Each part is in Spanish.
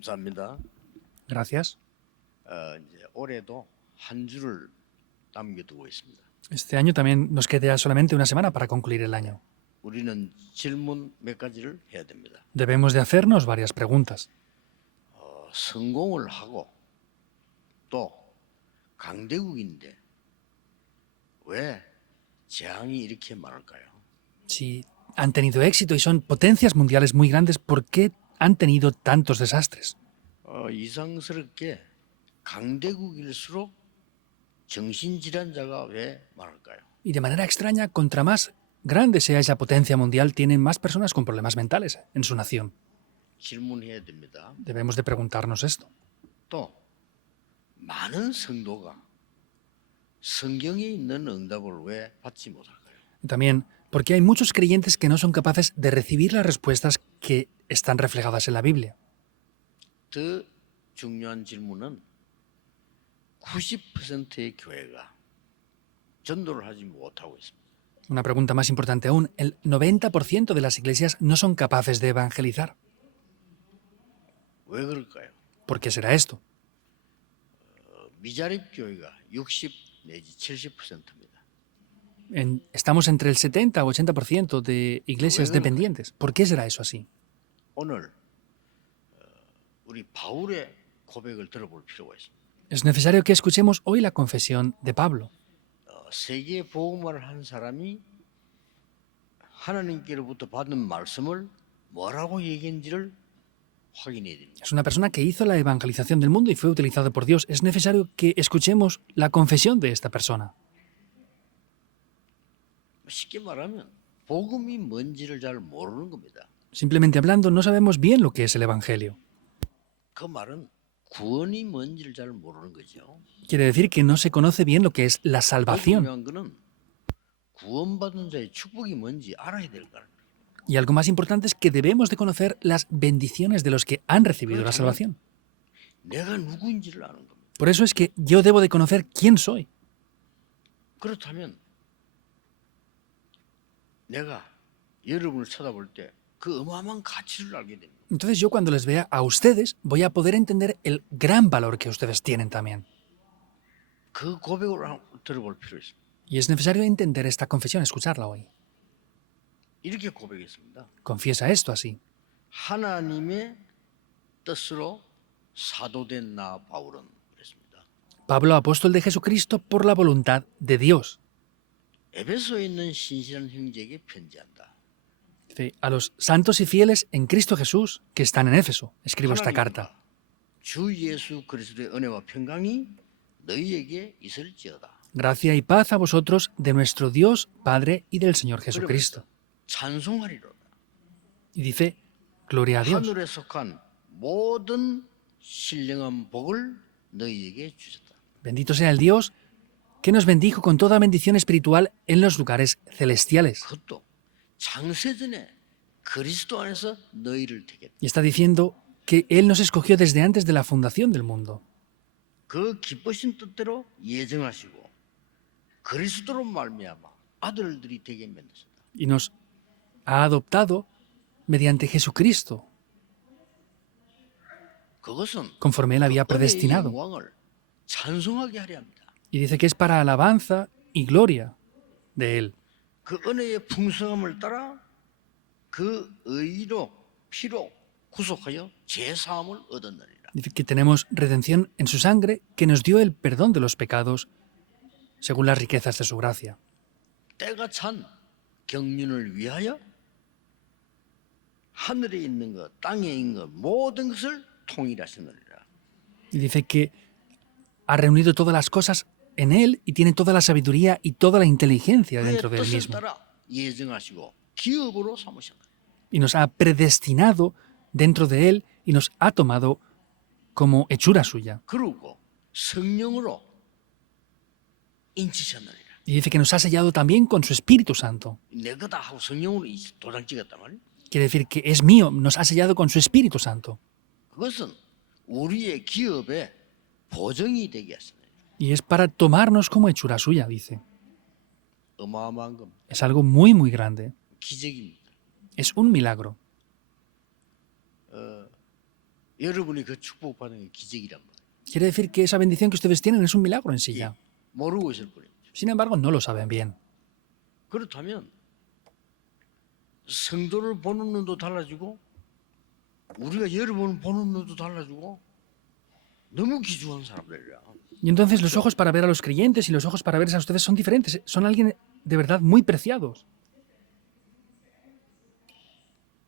감사합니다. Gracias. 이제 올해도 한 주를 남겨두고 있습니다. Este año también nos queda solamente una semana para concluir el año. 우리는 질문 몇 가지를 해야 됩니다. Debemos de hacernos varias preguntas. 성공을 하고 또 강대국인데 왜 재앙이 이렇게 많을까요? Si han tenido éxito y son potencias mundiales muy grandes, ¿por qué han tenido tantos desastres? 이상스럽게 강대국일수록 정신질환자가 왜 많을까요? Y de manera extraña, contra más grande sea esa potencia mundial, tienen más personas con problemas mentales en su nación. 질문해야 됩니다. Debemos de preguntarnos esto. 또 많은 성도가 성경에 있는 응답을 왜 받지 못할까요? Y también, ¿por qué hay muchos creyentes que no son capaces de recibir las respuestas que están reflejadas en la Biblia? 더 중요한 질문은 90%의 교회가 전도를 하지 못하고 있습니다. Una pregunta más importante aún, el 90% de las iglesias no son capaces de evangelizar. 왜 그럴까요? ¿Por qué será esto? 미자립 교회가 60 내지 70%입니다. Estamos entre el 70 o 80% de iglesias dependientes. ¿Por qué será eso así? 오늘 우리 바울의 고백을 들어볼 필요가 있습니다. Es necesario que escuchemos hoy la confesión de Pablo. 세계 복음화를 한 사람이 하나님께로부터 받은 말씀을 뭐라고 얘기했는지를 확인해야 됩니다. Es una persona que hizo la evangelización del mundo y fue utilizado por Dios. Es necesario que escuchemos la confesión de esta persona. 쉽게 말하면 복음이 뭔지를 잘 모르는 겁니다. Simplemente hablando, no sabemos bien lo que es el Evangelio. 그 말은 구원이 뭔지를 잘 모르는 거죠. Quiere decir que no se conoce bien lo que es la 더 salvación. 중요한 거는 구원받은 자의 축복이 뭔지 알아야 될 거예요. Y algo más importante es que debemos de conocer las bendiciones de los que han recibido la salvación. 내가 누구인지를 아는 겁니다. Por eso es que yo debo de conocer quién soy. 그렇다면 내가 여러분을 쳐다볼 때 그 어마어마한 가치를 알게 됩니다. Entonces yo cuando les vea a ustedes voy a poder entender el gran valor que ustedes tienen también. 그 고백을 들어볼 필요 있습니다. Y es necesario entender esta confesión, escucharla hoy. 이렇게 고백했습니다. Confiesa esto así. 하나님의 뜻으로 사도된 나 바울은 그랬습니다. Pablo, apóstol de Jesucristo por la voluntad de Dios. 에베소에 있는 신실한 형제에게 편지한다. Dice, a los santos y fieles en Cristo Jesús que están en Éfeso, escribo esta carta. 주 예수 그리스도의 은혜와 평강이 너희에게 있을지어다. Gracia y paz a vosotros de nuestro Dios, Padre y del Señor Jesucristo. 찬송하리로다. Y dice, gloria a Dios. 하늘에 속한 모든 신령한 복을 너희에게 주셨다. Bendito sea el Dios que nos bendijo con toda bendición espiritual en los lugares celestiales. 그것도 창세전에 그리스도 안에서 너희를 택했다. Y está diciendo que Él nos escogió desde antes de la fundación del mundo. 그 기쁘신 뜻대로 예정하시고 그리스도로 말미암아 아들들이 되게 만드셨다. Y nos ha adoptado mediante Jesucristo, 그것은 conforme Él había 은혜의 predestinado. 영광을 찬송하게 하려 합니다. Y dice que es para alabanza y gloria de Él. 그 은혜의 풍성함을 따라 그 의로 피로 구속하여 죄사함을 얻었느니라. Dice que tenemos redención en su sangre, que nos dio el perdón de los pecados según las riquezas de su gracia. 때가 찬 경륜을 위하여 하늘에 있는 것, 땅에 있는 것 모든 것을 통일하시느니라. Y dice que ha reunido todas las cosas en Él y tiene toda la sabiduría y toda la inteligencia 그의 dentro de Él 뜻을 mismo. 따라 예정하시고 기업으로 삼으셨다. Y nos ha predestinado dentro de Él y nos ha tomado como hechura suya. 그리고 성령으로 인치셨느니라. Y dice que nos ha sellado también con su Espíritu Santo. 내 거다 하고 성령으로 도장 찍었단 말이야. Quiere decir que es mío, nos ha sellado con su Espíritu Santo. 그것은 우리의 기업의 보정이 되게 하시네. Y es para tomarnos como hechura suya, dice. 어마어마한 겁니다. Es algo muy, muy grande. 기적입니다. Es un milagro. 여러분이 그 축복받은 게 기적이란 말이에요. Quiere decir que esa bendición que ustedes tienen es un milagro en sí ya. 모르고 있을 뿐이죠. Sin embargo, no lo saben bien. 그렇다면 성도를 보는 눈도 달라지고 우리가 여러분을 보는 눈도 달라지고 너무 귀중한 사람들이야. Y entonces los ojos para ver a los creyentes y los ojos para ver a ustedes son diferentes. Son alguien de verdad muy preciados.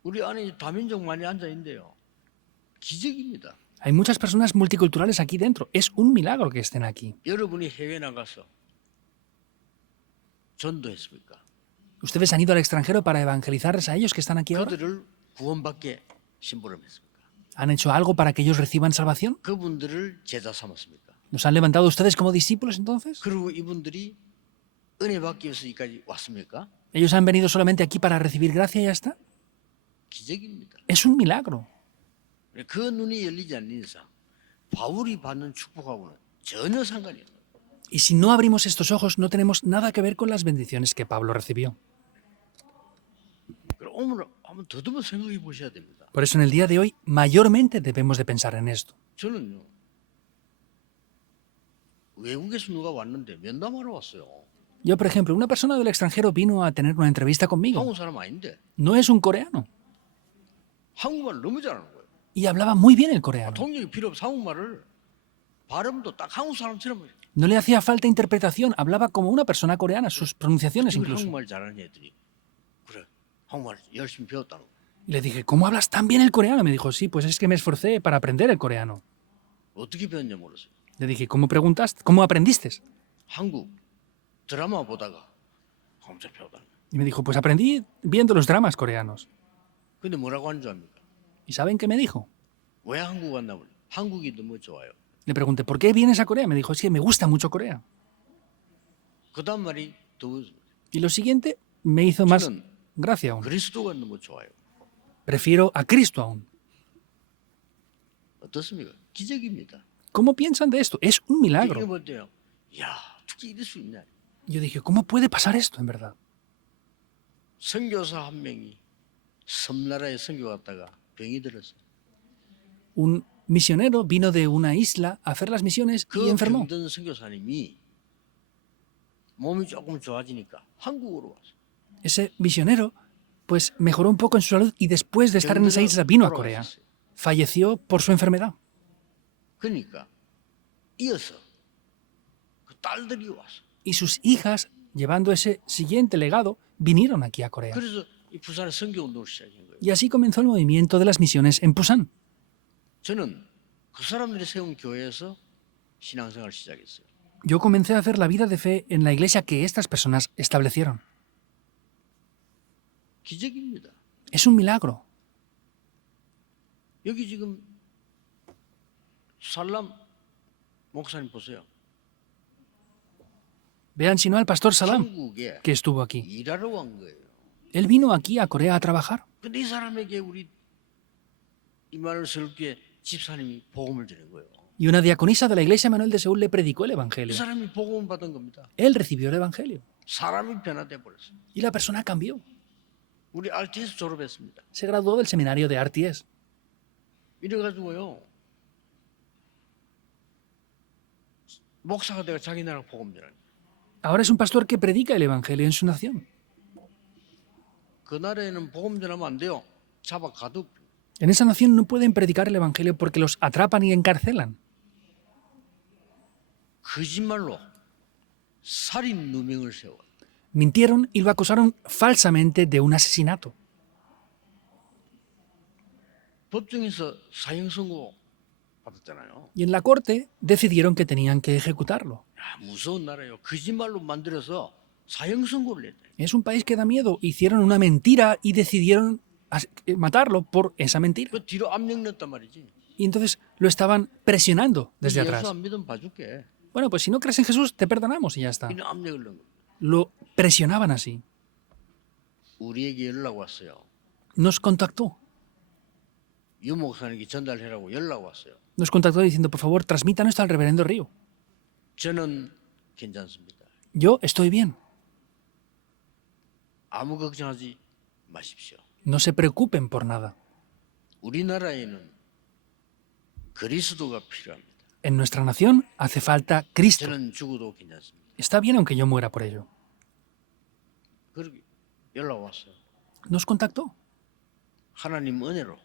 우리 안에 다민족 많이 앉아 있는데요. 기적입니다. Hay muchas personas multiculturales aquí dentro. Es un milagro que estén aquí. 여러분이 해외 나가서 전도했습니까? ¿Ustedes han ido al extranjero para evangelizarles a ellos que están aquí ahora? 그들을 구원받게 심부름했습니까? ¿Han hecho algo para que ellos reciban salvación? 그분들을 제자 삼았습니까? ¿Los han levantado ustedes como discípulos entonces? 그리고 이분들이 은혜 받기 위해서 여기까지 왔습니까? ¿Ellos han venido solamente aquí para recibir gracia y ya está? 기적입니다. Es un milagro. 그 눈이 열리지 않는 이상 바울이 받는 축복하고는 전혀 상관이 없어요. Y si no abrimos estos ojos, no tenemos nada que ver con las bendiciones que Pablo recibió. 그럼 오늘 한번 더듬어 생각해 보셔야 됩니다. Por eso en el día de hoy, mayormente debemos de pensar en esto. 저는요 외국에서 누가 왔는데 면담하러 왔어요. Yo, por ejemplo, una persona del extranjero vino a tener una entrevista conmigo. 한국 사람 아닌데 No es un coreano. 한국말 너무 잘하는 거예요. Y hablaba muy bien el coreano. 통역이 필요 없어. 한국말을 발음도 딱 한국 사람처럼 해요. No le hacía falta interpretación. Hablaba como una persona coreana, sus pronunciaciones 이걸 incluso. 한국말 잘하는 애들이 그래 한국말 열심히 배웠다는 거. Y le dije, ¿cómo hablas tan bien el coreano? Me dijo, sí, pues es que me esforcé para aprender el coreano. 어떻게 배웠냐 모르세요. Le dije, ¿cómo preguntaste? ¿Cómo aprendiste? 한국 드라마 보다가 한국말 배웠다는 거. Y me dijo, pues aprendí viendo los dramas coreanos. 근데 뭐라고 하는 줄 압니까? ¿Y saben qué me dijo? 왜 한국 왔나 보니 한국이 너무 좋아요. Le pregunté, ¿por qué vienes a Corea? Me dijo, es que me gusta mucho Corea. 그 다음 말이 더 Y lo siguiente me hizo más 저는 gracia aún. 그리스도가 너무 좋아요. Prefiero a Cristo aún. 어떻습니까? 기적입니다. ¿Cómo piensan de esto? Es un 이거 milagro. 볼 때요. 야, 어떻게 이럴 수 있냐. Yo dije, ¿cómo puede pasar esto en verdad? 선교사 한 명이 섬나라에 선교 갔다가 병이 들었어요. Un misionero vino de una isla a hacer las misiones y 그 enfermó. 병든 선교사님이 몸이 조금 좋아지니까 한국으로 왔어요. Ese misionero pues mejoró un poco en su salud y después de estar en esa isla vino a Corea. Falleció por su enfermedad. 그러니까 이어서 그 딸들이 왔어. Y sus hijas, llevando ese siguiente legado, vinieron aquí a Corea. 그래서 이 부산에 선교 운동을 시작한 거예요. Y así comenzó el movimiento de las misiones en Pusan. 저는 그 사람들이 세운 교회에서 신앙생활을 시작했어요. Yo comencé a hacer la vida de fe en la iglesia que estas personas establecieron. 기적입니다. Es un milagro. 여기 지금 살람 목사님 보세요. Vean si no al pastor Salam, 한국에 que estuvo aquí. 일하러 온 거예요. Él vino aquí a Corea a trabajar. 근데 이 사람에게 우리 이마누엘 설교회 집사님이 복음을 드린 거예요. Y una diaconisa de la iglesia Manuel de Seúl le predicó el 이 evangelio. 사람이 복음을 받은 겁니다. Él recibió el evangelio. 사람이 변화돼 버렸어요. Y la persona cambió. 우리 RTS 졸업했습니다. Se graduó del seminario de RTS. 이래가지고요. 목사가 되어 자기 나라 복음 전하는. Ahora es un pastor que predica el evangelio en su nación. 그 나라에는 복음 전하면 안 돼요. 잡아 가두. En esa nación no pueden predicar el evangelio porque los atrapan y encarcelan. 거짓말로 살인 누명을 세워. Mintieron y lo acusaron falsamente de un asesinato. 법정에서 사형 선고 받았잖아요. Y en la corte decidieron que tenían que ejecutarlo. 야, 무서운 나라예요. 거짓말로 만들어서 사형 선고를 했대. Es un país que da miedo. Hicieron una mentira y decidieron matarlo por esa mentira. 그 뒤로 압력 넣었단 말이지. Y entonces lo estaban presionando desde 예수 atrás. 안 믿으면 봐줄게. Bueno, pues si no crees en Jesús, te perdonamos y ya está. 이런 압력을 넣은 거. Lo presionaban así. 우리에게 연락 왔어요. Nos contactó. 유 목사님께 전달해라고 연락 왔어요. Nos contactó diciendo, por favor, transmítanos esto al reverendo Río. 저는 괜찮습니다. Yo estoy bien. 아무 걱정하지 마십시오. No se preocupen por nada. 우리나라에는 그리스도가 필요합니다. En nuestra nación hace falta Cristo. 저는 죽어도 괜찮습니다. Está bien aunque yo muera por ello. 그렇게 연락 왔어요. Nos contactó. 하나님 은혜로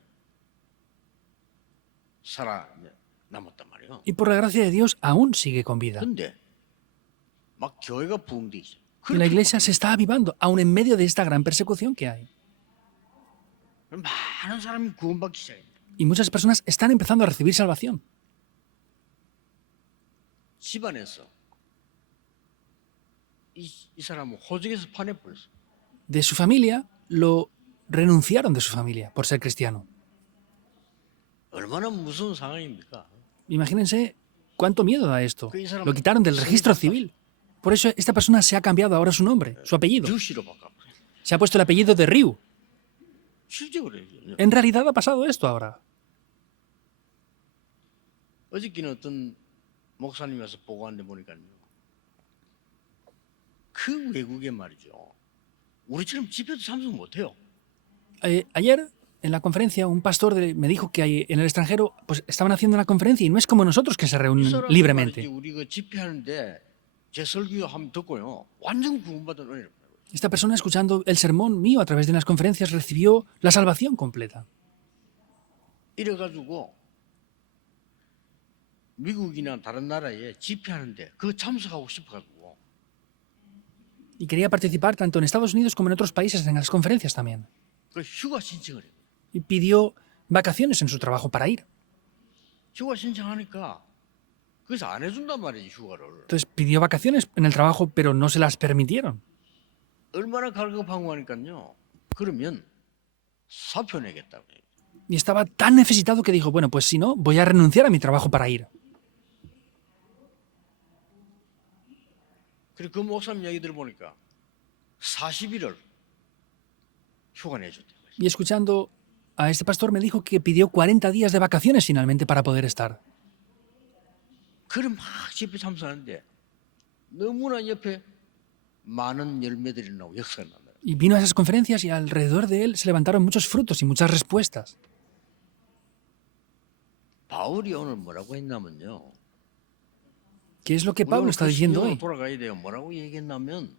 살아 남았단 말이에요. Y por la gracia de Dios aún sigue con vida. 근데 막 교회가 부흥돼 있어요. Y la iglesia se está avivando, aún en medio de esta gran persecución que hay. 많은 사람이 구원받기 시작합니다. Y muchas personas están empezando a recibir salvación. 집안에서 이 사람은 호적에서 파내버렸어. De su familia lo renunciaron de su familia por ser cristiano. 얼마나 무서운 상황입니까? Imagínense cuánto miedo da esto. Lo quitaron del registro civil. Por eso esta persona se ha cambiado ahora su nombre, su apellido. 류씨로 바꿔버렸어. Se ha puesto el apellido de Ryu. 실제 그래요. En realidad ha pasado esto ahora. 어저께는 어떤 목사님이 와서 보고하는데 보니까요. 그 외국에 말이죠. 우리처럼 집회도 참석 못해요. Ayer en la conferencia un pastor me dijo que en el extranjero pues estaban haciendo una conferencia y no es como nosotros que se 이 reúnen 사람은 말이지, libremente. 우리 그 집회하는데 제 설교 한번 듣고요. 완전 구원받은 은혜를 받아요. Esta persona escuchando el sermón mío a través de unas conferencias recibió la salvación completa. 이래가지고 미국이나 다른 나라에 집회하는데 그거 참석하고 싶어가지고 Y quería participar tanto en Estados Unidos como en otros países en las conferencias también. 그 휴가 신청을 해요. Y pidió vacaciones en su trabajo para ir. 휴가 신청하니까 그래서 안 해준단 말이지 휴가를. Entonces pidió vacaciones en el trabajo, pero no se las permitieron. 얼마나 갈급하고 하니까요. 그러면 사표 내겠다고 해요. Y estaba tan necesitado que dijo, bueno, pues si no, voy a renunciar a mi trabajo para ir. 그리고 그 목사님 얘기 들어보니까 40일을 휴가 내줬대요. Y escuchando a este pastor me dijo que pidió 40 días de vacaciones finalmente para poder estar. 그럼 막 집회 참석하는데 너무나 옆에 많은 열매들이 나오고 역사가 난다. Y vino a esas conferencias y alrededor de él se levantaron muchos frutos y muchas respuestas. 바울이 오늘 뭐라고 했냐면요. ¿Qué es lo que 우리 Pablo 오늘 está 그 diciendo 신경으로 hoy? 돌아가야 돼요. 뭐라고 얘기했냐면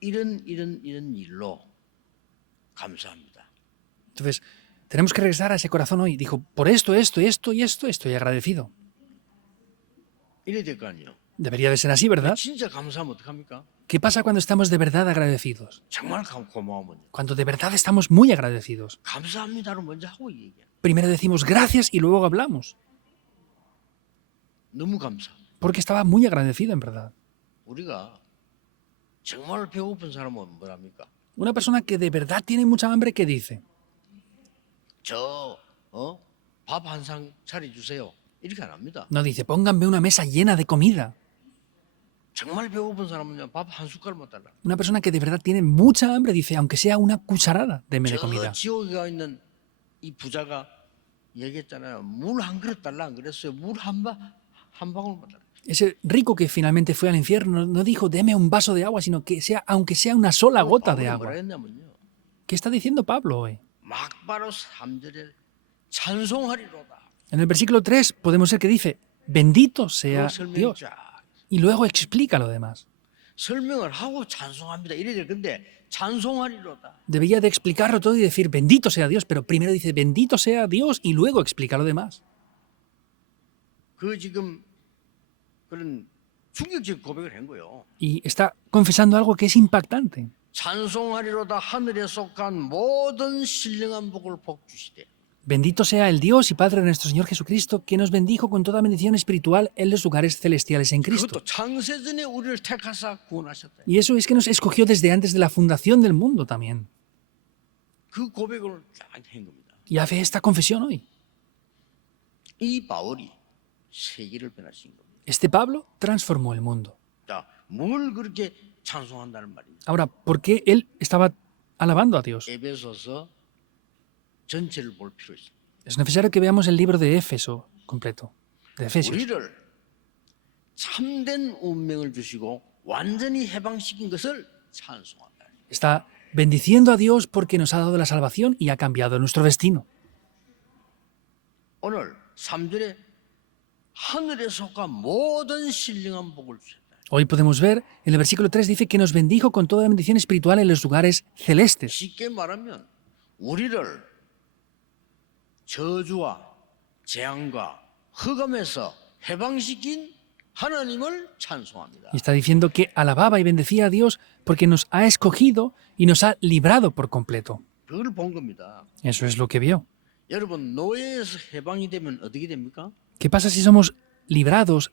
이런 일로 감사합니다. Entonces, tenemos que regresar a ese corazón hoy. Dijo, por esto, esto, esto y esto, estoy agradecido. 이래 될 거 아니에요. Debería de ser así, ¿verdad? 진짜 감사하면 어떡합니까? ¿Qué pasa cuando estamos de verdad agradecidos? 정말 고마우면 Cuando de verdad estamos muy agradecidos. 감사합니다를 먼저 하고 얘기해. Primero decimos gracias y luego hablamos. 너무 감사. Porque estaba muy agradecido en verdad. 우리가 정말 배고픈 사람은 뭐랍니까? Una persona que de verdad tiene mucha hambre, ¿qué dice? 밥 한 상 차려주세요. 이렇게 안 합니다. No dice, pónganme una mesa llena de comida. 정말 배고픈 사람은요, 밥 한 숟갈만 달라. Una persona que de verdad tiene mucha hambre dice, aunque sea una cucharada, deme de 저 comida. 지옥에 가 있는 이 부자가 얘기했잖아요. 물 한 그릇 달라 안 그랬어요. 물 한 방울만 달라. Ese rico que finalmente fue al infierno no dijo, deme un vaso de agua, sino que sea, aunque sea una sola gota de 바울이 agua. 뭐라 했냐면요. ¿Qué está diciendo Pablo hoy? 막바로 3절에 찬송하리로다. En el versículo 3 podemos ver que dice, bendito sea 그 설명 Dios. 쫙 Y luego explica lo demás. 설명을 하고 찬송합니다. 이래야 될 건데 찬송하리로다. Debería de explicarlo todo y decir, bendito sea Dios, pero primero dice, bendito sea Dios y luego explica lo demás. 그 지금 그런 충격적 고백을 한 거예요. Y está confesando algo que es impactante. 찬송하리로다 하늘에 속한 모든 신령한 복을 복 주시되. Bendito sea el Dios y Padre de nuestro Señor Jesucristo, que nos bendijo con toda bendición espiritual en los lugares celestiales en Cristo. 그것도 창세전에 우리를 택하사 구원하셨다. Y eso es que nos escogió desde antes de la fundación del mundo también. 그 고백을 쫙 한 겁니다. Y hace esta confesión hoy. 이 바울이 세계를 변화시킨 겁니다. Este Pablo transformó el mundo. 자, 뭘 그렇게 찬송한다는 말입니다. Ahora, ¿por qué él estaba alabando a Dios? 에베소서 전체를 볼 필요 있습니다. Es necesario que veamos el libro de Éfeso completo, de Efesios. 우리를 참된 운명을 주시고 완전히 해방시킨 것을 찬송한다. Está bendiciendo a Dios porque nos ha dado la salvación y ha cambiado nuestro destino. 오늘 3절에 하늘에 속한 모든 신령한 복을 주셨다. Hoy podemos ver, en el versículo 3 dice que nos bendijo con toda bendición espiritual en los lugares celestes. 쉽게 말하면 우리를 저주와 재앙과 흑암에서 해방시킨 하나님을 찬송합니다. Y está diciendo que alababa y bendecía a Dios porque nos ha escogido y nos ha librado por completo. 그걸 본 겁니다. Eso es lo que vio. 여러분 노예에서 해방이 되면 어떻게 됩니까? ¿Qué pasa si somos librados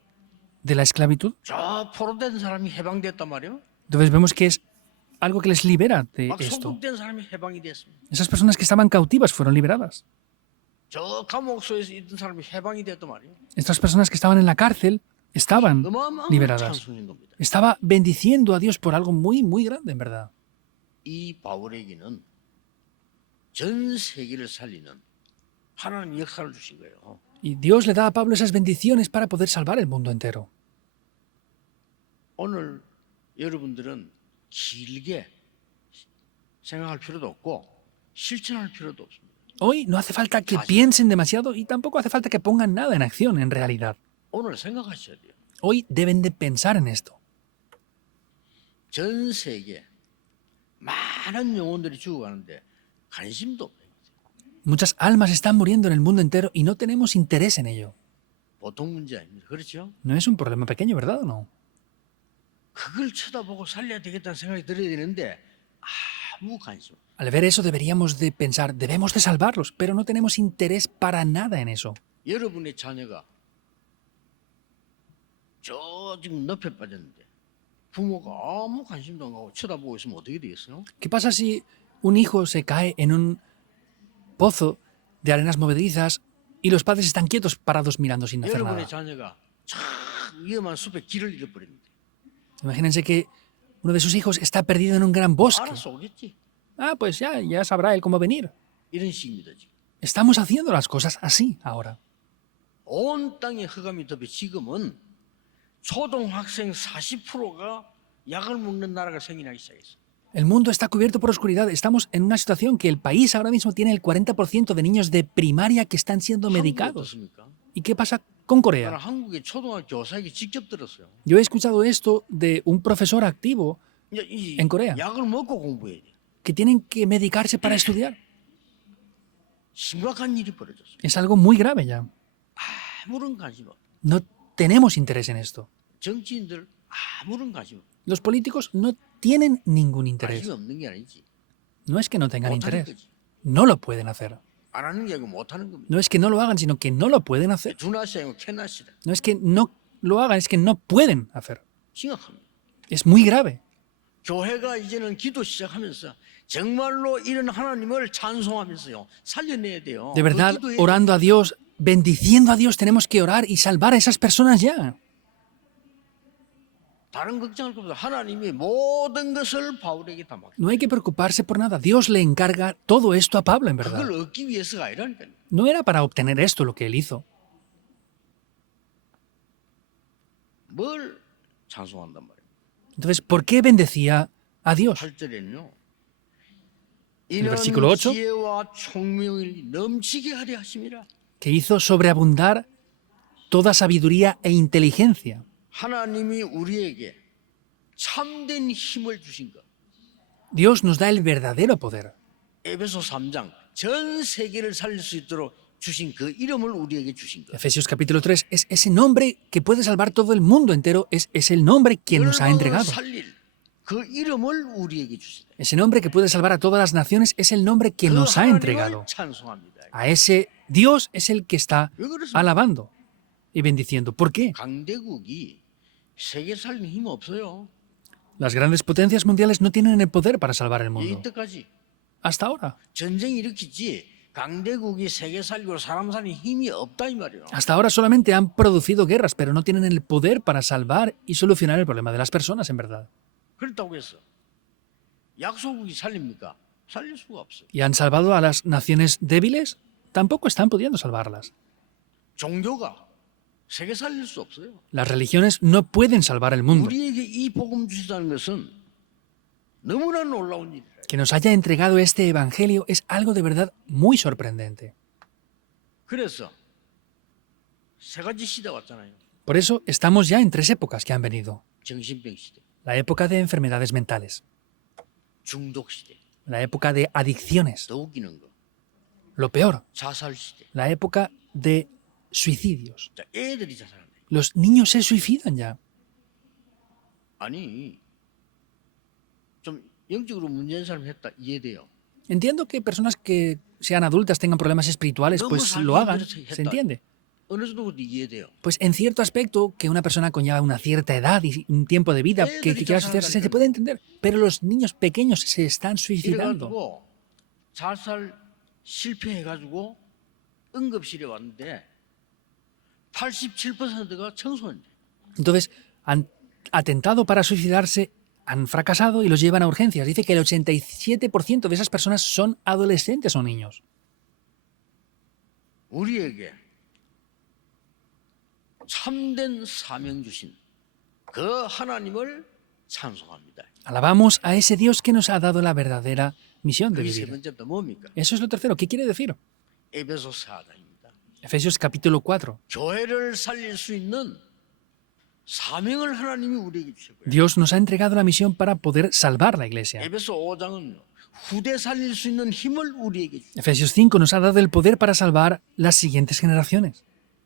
de la esclavitud? 저 포로된 사람이 해방됐단 말이에요. Entonces vemos que es algo que les libera de 막 esto. 소속된 사람이 해방이 됐습니다. Esas personas que estaban cautivas fueron liberadas. 저 감옥소에서 있던 사람이 해방이 됐단 말이에요. Estas personas que estaban en la cárcel estaban 어마어마한 liberadas. 찬송인 겁니다. Estaba bendiciendo a Dios por algo muy, muy grande, en verdad. 이 바울에게는 전 세계를 살리는 하나님 역사를 주신 거예요. Y Dios le da a Pablo esas bendiciones para poder salvar el mundo entero. 오늘 여러분들은 길게 생각할 필요도 없고 실천할 필요도 없습니다. Hoy no hace falta que piensen demasiado y tampoco hace falta que pongan nada en acción, en realidad. 오늘 생각하셔야 돼요. Hoy deben de pensar en esto. 전 세계 많은 영혼들이 죽어가는데 관심도 없어요. Muchas almas están muriendo en el mundo entero y no tenemos interés en ello. 보통 문제 아닙니다. 그렇죠? No es un problema pequeño, ¿verdad o no? 그걸 쳐다보고 살려야 되겠다는 생각이 들어야 되는데 아무 관심 없어요. Al ver eso deberíamos de pensar, debemos de salvarlos, pero no tenemos interés para nada en eso. 여러분의 자녀가 저 지금 늪에 빠졌는데 부모가 아무 관심도 안 가고 쳐다보고 있으면 어떻게 되겠어요? ¿Qué pasa si un hijo se cae en un pozo de arenas movedizas y los padres están quietos parados mirando sin hacer 여러분의 nada? 자녀가 참 위험한 숲에 길을 잃어버립니다. Imagínense que uno de sus hijos está perdido en un gran bosque. 알아서 오겠지. Ah, pues ya sabrá él cómo venir. 이런 식입니다. 지금. Estamos haciendo las cosas así ahora. 온 땅에 흑암이 덮여 지금은 초등학생 40%가 약을 먹는 나라가 생겨나기 시작했어요. El mundo está cubierto por oscuridad. Estamos en una situación que el país ahora mismo tiene el 40% de niños de primaria que están siendo 한국은 medicados. 어떻습니까? ¿Y qué pasa con 나는 Corea? 한국의 초등학교 교사에게 직접 들었어요. Yo he escuchado esto de un profesor activo 이제 이 En Corea. 약을 먹고 공부해야 돼. que tienen que medicarse para estudiar. 심각한 일이 벌어졌어요. Es algo muy grave ya. 아무런 관심 없어. No tenemos interés en esto. 정치인들 아무런 관심 없어. Los políticos no tienen ningún 관심이 interés. 없는 게 아니지. No es que no tengan 못하는 interés. 거지. No lo pueden hacer. 안 하는 게 아니고 못하는 겁니다. No es que no lo hagan, sino que no lo pueden hacer. 두나시 아니고 캐나시다. No es que no lo hagan, es que no pueden hacer. 심각합니다. Es muy grave. 교회가 이제는 기도 시작하면서 정말로 이런 하나님을 찬송하면서요 살려내야 돼요. De verdad, 그 기도해야 orando a Dios, bendiciendo a Dios, tenemos que orar y salvar a esas personas ya. 다른 걱정할 것보다 하나님이 모든 것을 바울에게 다 맡겨. No hay que preocuparse por nada. Dios le encarga todo esto a Pablo, en verdad. 그걸 얻기 위해서가 아니라니까요. No era para obtener esto lo que él hizo. 뭘 찬송한단 말이에요. Entonces, ¿por qué bendecía a Dios? 8절에는요. El 이는 versículo 8. 지혜와 총명을 넘치게 하려 하심이라. Que hizo sobreabundar toda sabiduría e inteligencia. 하나님이 우리에게 참된 힘을 주신 것. Dios nos da el verdadero poder. 에베소 3장 전 세계를 살릴 수 있도록 주신 그 이름을 우리에게 주신 것. Efesios capítulo 3 es ese nombre que puede salvar todo el mundo entero, es el nombre que nos ha entregado. 살릴 그 이름을 우리에게 주시다. Ese nombre que puede salvar a todas las naciones es el nombre que 그 nos ha 하나님을 entregado. 찬송합니다. A ese Dios es el que está 왜 그렇습니까? alabando y bendiciendo. ¿Por qué? 강대국이 세계 살리는 힘 없어요. Las grandes potencias mundiales no tienen el poder para salvar el mundo. 이때까지 Hasta ahora. 전쟁 일으키지 강대국이 세계 살리고 사람 살리는 힘이 없다 이 말이에요. Hasta ahora solamente han producido guerras, pero no tienen el poder para salvar y solucionar el problema de las personas, en verdad. 그렇다고 해서 약소국이 살립니까? 살릴 수가 없어요. ¿Y han salvado a las naciones débiles? Tampoco están pudiendo salvarlas. 종교가 세계 살릴 수 없어요. Las religiones no pueden salvar el mundo. 우리에게 이 복음 주시다는 것은 너무나 놀라운 일이라. Que nos haya entregado este Evangelio es algo de verdad muy sorprendente. 그래서 세 가지 시대가 왔잖아요. Por eso estamos ya en tres épocas que han venido. 정신병 시대, La época de enfermedades mentales, 중독 시대, la época de adicciones, 더 웃기는 거, lo peor, 자살 시대. la época de suicidios. 자, 애들이 자살한다. Los niños se suicidan ya. 아니, 좀 영적으로 문제인 사람 했다 이해돼요. Entiendo que personas que sean adultas tengan problemas espirituales, pues lo hagan, se entiende. 어느 정도 이해돼요. Pues en cierto aspecto, que una persona con ya una cierta edad y un tiempo de vida que quiera suicidarse se puede entender. Pero los niños pequeños se están suicidando. 이래가지고 자살 실패해가지고 응급실에 왔는데 87%가 청소년들. Entonces, han atentado para suicidarse, han fracasado y los llevan a urgencias. Dice que el 87% de esas personas son adolescentes o niños. 우리에게 참된 사명 주신 그 하나님을 찬송합니다. Alabamos a ese Dios que nos ha dado la verdadera misión de 그게 세 vivir. 번째 또 뭡니까? Eso es lo tercero. ¿Qué quiere decir? 에베소 4장입니다. Efesios capítulo 4. 교회를 살릴 수 있는 사명을 하나님이 우리에게 주셨고요. Dios nos ha entregado la misión para poder salvar la iglesia. 에베소 5장은 후대 살릴 수 있는 힘을 우리에게 주셨고요. Efesios 5 nos ha dado el poder para salvar las siguientes generaciones.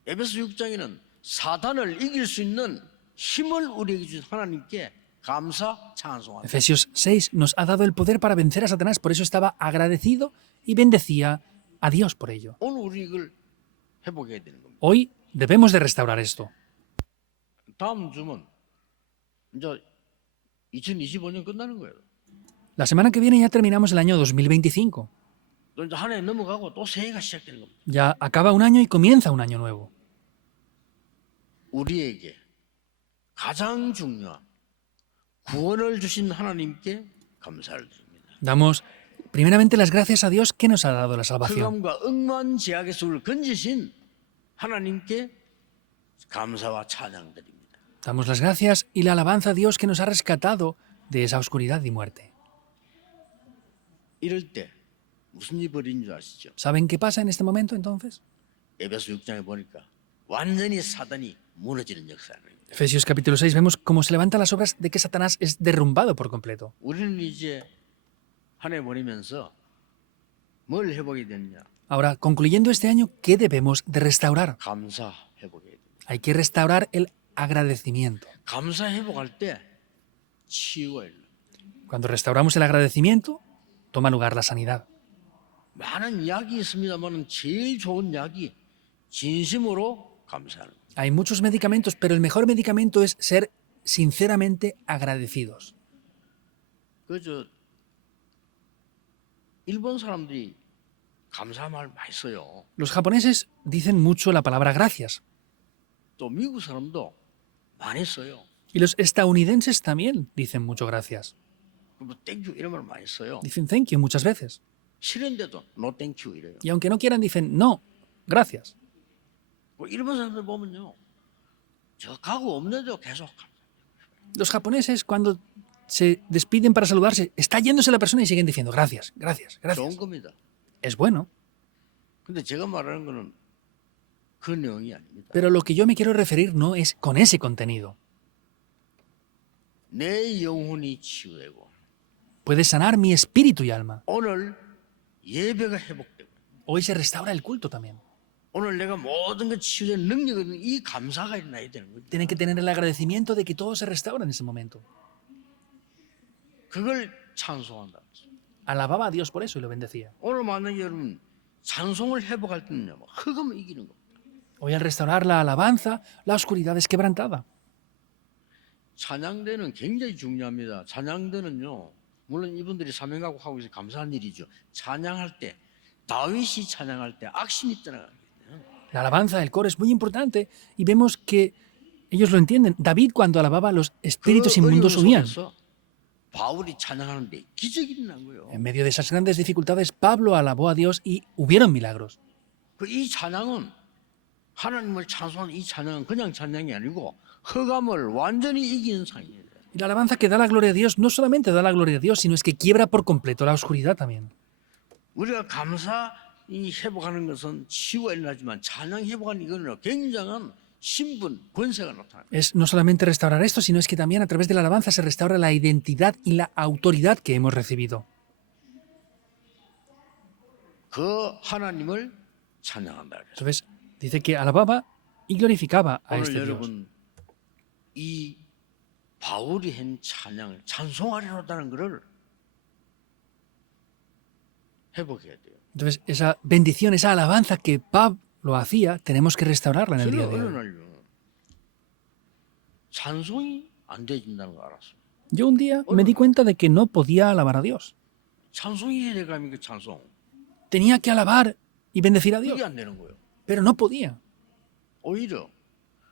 에베소 6장에는 사단을 이길 수 있는 힘을 우리에게 주신 하나님께 감사 찬송합니다. Efesios 6 nos ha dado el poder para vencer a Satanás, por eso estaba agradecido y bendecía a Dios por ello. 오늘 우리 이걸 회복해야 되는 겁니다. Hoy debemos de restaurar esto. 다음 주면 이제 2025년 끝나는 거예요. La semana que viene ya terminamos el año 2025. 또 이제 한 해 넘어가고 또 새해가 시작되는 겁니다. Ya acaba un año y comienza un año nuevo. 우리에게 가장 중요한 구원을 주신 하나님께 감사를 드립니다. Damos primeramente las gracias a Dios que nos ha dado la salvación. 흑암과 억만 제약에서 우리를 건지신 하나님께 감사와 찬양 드립니다. Damos las gracias y la alabanza a Dios que nos ha rescatado de esa oscuridad y muerte. 이럴 때 무슨 일이 벌어진 줄 아시죠? ¿Saben qué pasa en este momento entonces? 에베소 6장에 보니까 완전히 사단이 무너지는 역사를. Efesios capítulo 6 vemos cómo se levantan las obras de que Satanás es derrumbado por completo. 우리는 이제 한 해 보내면서 뭘 회복해야 되느냐? Ahora, concluyendo este año, ¿qué debemos de restaurar? 감사 회복해야 됩니다. Hay que restaurar el agradecimiento. 감사 회복할 때 치유가 일어나. Cuando restauramos el agradecimiento, toma lugar la sanidad. 많은 약이 있습니다만 제일 좋은 약이 진심으로 감사하는 거예요. Hay muchos medicamentos, pero el mejor medicamento es ser sinceramente agradecidos. 그저 일본 사람들이 감사 말 많이 써요. Los japoneses dicen mucho la palabra gracias. 또 미국 사람도 많이 써요. Y los estadounidenses también dicen mucho gracias. 뭐 땡큐 이런 말 많이 써요. Dicen thank you muchas veces. 싫은데도 no 땡큐 이래요. Y aunque no quieran, dicen no, gracias. 뭐 일본 사람들 보면요, 저 가구 없는데도 계속 감사. Los japoneses cuando se despiden para saludarse, está yéndose la persona y siguen diciendo gracias, gracias, 좋은 gracias. 겁니다. Es bueno. 근데 제가 말하는 거는 그 내용이 아닙니다. Pero lo que yo me quiero referir no es con ese contenido. 내 영혼이 치유되고 Puede sanar mi espíritu y alma. 오늘 예배가 회복되고 Hoy se restaura el culto también. 오늘 내가 모든 것 치유된 능력은 이 감사가 일어나야 되는 거죠. Tienen que tener el agradecimiento de que todo se restaura en ese momento. 그걸 찬송한다. Alababa a Dios por eso y lo bendecía. 오늘 만약에 여러분 찬송을 회복할 때는요, 흑암을 이기는 겁니다. Hoy al restaurar la alabanza, la oscuridad es quebrantada. 찬양대는 굉장히 중요합니다. 찬양대는요, 물론 이분들이 사명하고 하고 있어 감사한 일이죠. 찬양할 때 다윗이 찬양할 때 악신이 떠나가거든요. La alabanza del coro es muy importante y vemos que ellos lo entienden. David cuando alababa, los espíritus inmundos huían. 속에서 바울이 찬양하는데 기적이 일어난 거예요. En medio de esas grandes dificultades, Pablo alabó a Dios y hubieron milagros. 이 찬양은 하나님을 찬송하는 이 찬양은 그냥 찬양이 아니고 흑암을 완전히 이기는 상이에요. Y la alabanza que da la gloria a Dios no solamente da la gloria a Dios, sino es que quiebra por completo la oscuridad también. 우리가 감사 이 회복하는 것은 치유가 일어나지만 찬양 회복하는 이거는 굉장한 신분, 권세가 나타납니다. Es no solamente restaurar esto, sino es que también a través de la alabanza se restaura la identidad y la autoridad que hemos recibido. 그 하나님을 찬양한다 그랬어요. Entonces, dice que alababa y glorificaba a 오늘 este Dios. 여러분 이 바울이 한 찬양을 찬송하리로다는 것을 회복해야 돼요. Entonces, esa bendición, esa alabanza que Pablo hacía, tenemos que restaurarla en el día 저는 de 어느 hoy. 날 찬송이 안 되진다는 걸 알았어요. Yo un día me di cuenta de que no podía alabar a Dios. 찬송이 해야 될까면 그 찬송 Tenía que alabar y bendecir a Dios, 그게 안 되는 거예요. pero no podía. 오히려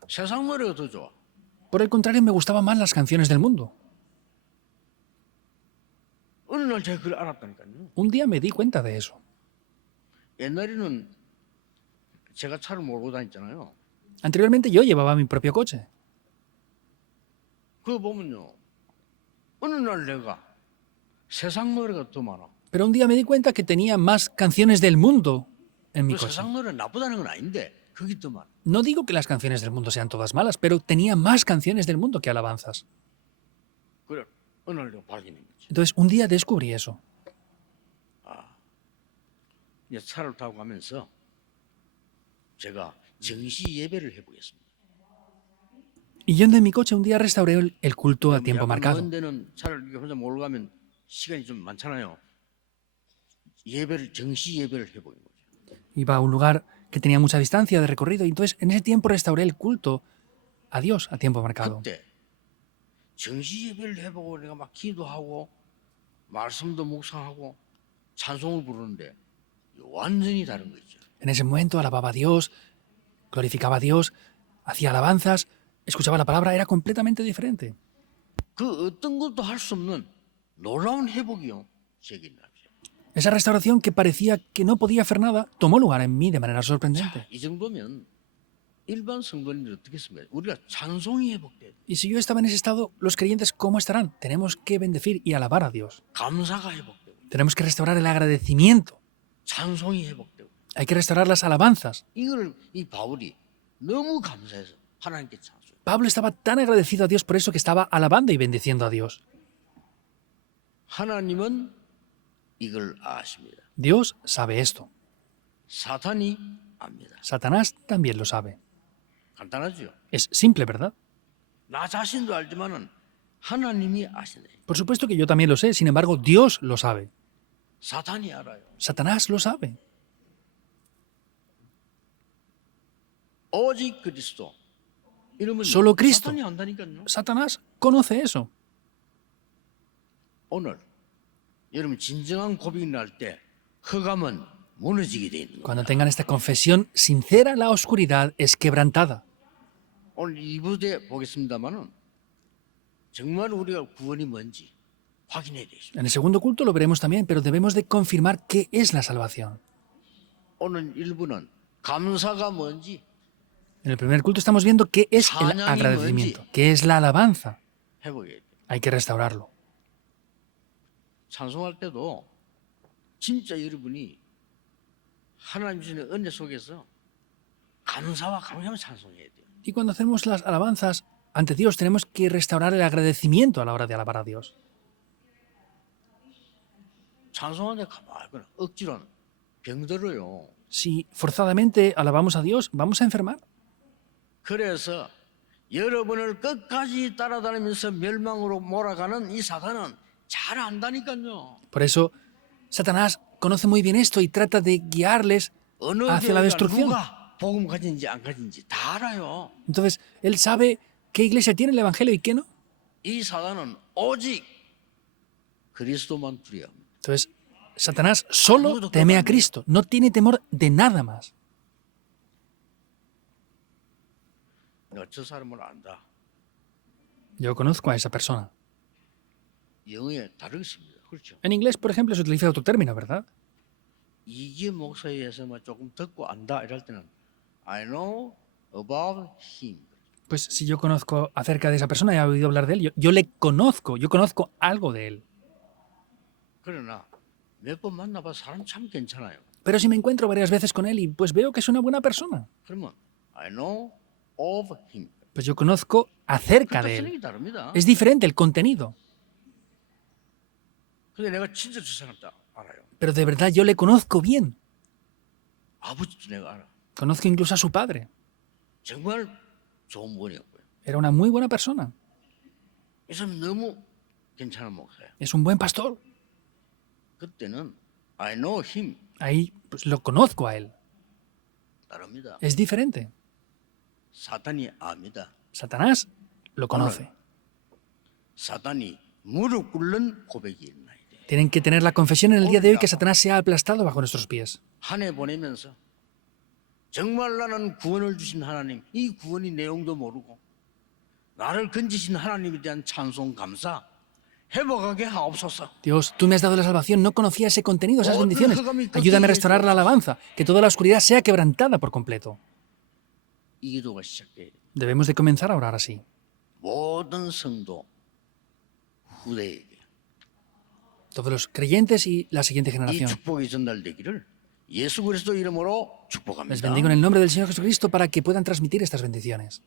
세상 노래가 더 좋아. Por el contrario, me gustaban más las canciones del mundo. 어느 날 제가 그걸 알았다니까요. Un día me di cuenta de eso. 옛날에는 제가 차를 몰고 다녔잖아요. Anteriormente yo llevaba mi propio coche, 그거 보면요. 어느 날 내가 세상 노래가 더 많아. pero un día me di cuenta que tenía más canciones del mundo en mi 그 coche. 세상 노래는 나쁘다는 건 아닌데 그게 더 많아. No digo que las canciones del mundo sean todas malas, pero tenía más canciones del mundo que alabanzas. 그래 어느 날 내가 발견한 거지. Entonces un día descubrí eso. 이제 차를 타고 가면서 제가 정시 예배를 해보겠습니다. Y yendo en mi coche un día restauré el culto a tiempo marcado. 먼 데는 차를 이렇게 혼자 몰고 가면 시간이 좀 많잖아요. 예배를 정시 예배를 해보는 거죠. Iba a un lugar que tenía mucha distancia de recorrido y entonces en ese tiempo restauré el culto a Dios a tiempo marcado. 그때 정시 예배를 해보고 내가 막 기도하고 말씀도 묵상하고 찬송을 부르는데 완전히 다른 거 있죠. En ese momento alababa a Dios, glorificaba a Dios, hacía alabanzas, escuchaba la palabra, era completamente diferente. 그 어떤 것도 할 수 없는 놀라운 회복이요. 제게 일어났죠. Esa restauración que parecía que no podía hacer nada tomó lugar en mí de manera sorprendente. 이 정도면 일반 성도님들 어떻겠습니까? 우리가 찬송이 회복돼야 돼. Y si yo estaba en ese estado, los creyentes, ¿cómo estarán? Tenemos que bendecir y alabar a Dios. 감사가 회복되고 Tenemos que restaurar el agradecimiento. 찬송이 회복되고 Hay que restaurar las alabanzas. 이걸 이 바울이 너무 감사해서 하나님께 찬송. Pablo estaba tan agradecido a Dios por eso que estaba alabando y bendiciendo a Dios. 하나님은 이걸 아십니다. Dios sabe esto. 사탄이 압니다. Satanás también lo sabe. 간단하죠. Es simple, ¿verdad? 나 자신도 알지만은 하나님이 아시네. Por supuesto que yo también lo sé, sin embargo, Dios lo sabe. 사탄이 알아요. Satanás lo sabe. 오직 그리스도. 이러면 Solo Cristo. 사탄이 안다니까요. Satanás conoce eso. 오늘 여러분 진정한 고백이 날 때 흑암은 무너지게 돼 있는 거예요. Cuando tengan esta confesión sincera, la oscuridad es quebrantada. 오늘 2부에 보겠습니다만은 정말 우리가 구원이 뭔지 확인해야 되죠. En el segundo culto lo veremos también, pero debemos de confirmar qué es la salvación. 오늘 1부는 감사가 뭔지 En el primer culto estamos viendo qué es el 찬양이 agradecimiento, qué es la alabanza. 해보게 돼요. Hay que restaurarlo. 찬송할 때도 진짜 여러분이 하나님 주시는 은혜 속에서 감사와 감사하며 찬송해야 돼요. Y cuando hacemos las alabanzas ante Dios, tenemos que restaurar el agradecimiento a la hora de alabar a Dios. 찬송하는데 가만히 있거나 억지로는 병들어요. Si forzadamente alabamos a Dios, vamos a enfermar. 그래서 여러분을 끝까지 따라다니면서 멸망으로 몰아가는 이 사탄은 잘 안다니까요. Por eso, Satanás conoce muy bien esto y trata de guiarles 어느 hacia la 교회가 destrucción. 누가 복음 가진지 안 가진지 다 알아요. Entonces, él sabe qué iglesia tiene el Evangelio y qué no. 이 사단은 오직 그리스도만 두려워합니다. Entonces, Satanás solo teme a Cristo, no tiene temor de nada más. 내가 저 사람을 안다. Yo conozco a esa persona. 영어에 다르겠습니다. 그렇죠? En inglés, por ejemplo, se utiliza otro término, ¿verdad? 이게 목사에서만 조금 듣고 안다 이럴 때는 I know about him. Pues si yo conozco acerca de esa persona, he oído hablar de él, yo le conozco, yo conozco algo de él. 그러나 몇 번 만나봐 사람 참 괜찮아요. Pero si me encuentro varias veces con él y pues veo que es una buena persona, 그러면 I know of him. pues yo conozco acerca de 그러니까 él. 다릅니다. Es diferente el contenido, 근데 내가 진짜 저 사람 다 알아요. pero de verdad yo le conozco bien. 아버지도 내가 알아. Conozco incluso a su padre. 정말 좋은 분이었고요. Era una muy buena persona. 이 사람 너무 괜찮은 목사예요. Es un buen pastor. 그때는 I know him. Ahí pues lo conozco a él. 다릅니다. Es diferente. 사탄이 압니다. Satanás lo conoce. 사탄이 무릎 꿇는 고백이 있나이다. Tienen que tener la confesión en el día de hoy que Satanás se ha aplastado bajo nuestros pies. 한 해 보내면서 정말 나는 구원을 주신 하나님, 이 구원의 내용도 모르고 나를 건지신 하나님에 대한 찬송 감사 회복하게 하옵소서. Dios, tú me has dado la salvación, no conocía ese contenido, esas bendiciones. Ayúdame a restaurar la alabanza, que toda la oscuridad sea quebrantada por completo. 이 기도가 시작돼요. Debemos de comenzar a orar así. 모든 성도 후대에게 Todos los creyentes y la siguiente 이 generación. 축복이 전달되기를 예수 그리스도 이름으로 Les 축복합니다. bendigo en el nombre del Señor Jesucristo para que puedan transmitir estas bendiciones.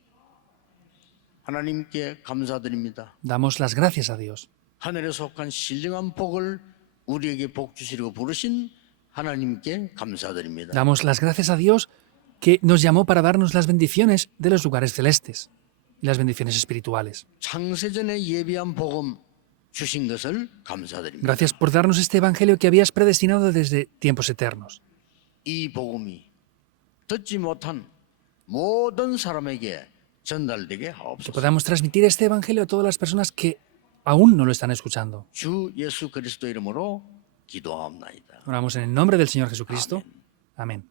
하나님께 감사드립니다. Damos las gracias a Dios. 하늘에 속한 신령한 복을 우리에게 복 주시려고 부르신 하나님께 감사드립니다. Damos las gracias a Dios que nos llamó para darnos las bendiciones de los lugares celestes y las bendiciones espirituales. 창세전에 예비한 복음 주신 것을 감사드립니다. Gracias por darnos este evangelio que habías predestinado desde tiempos eternos. 이 복음이 듣지 못한 모든 사람에게 전달되게 Que 하옵소서. podamos transmitir este evangelio a todas las personas que aún no lo están escuchando. 주 예수 그리스도 이름으로 기도하옵나이다. Oramos en el nombre del Señor Jesucristo. Amén.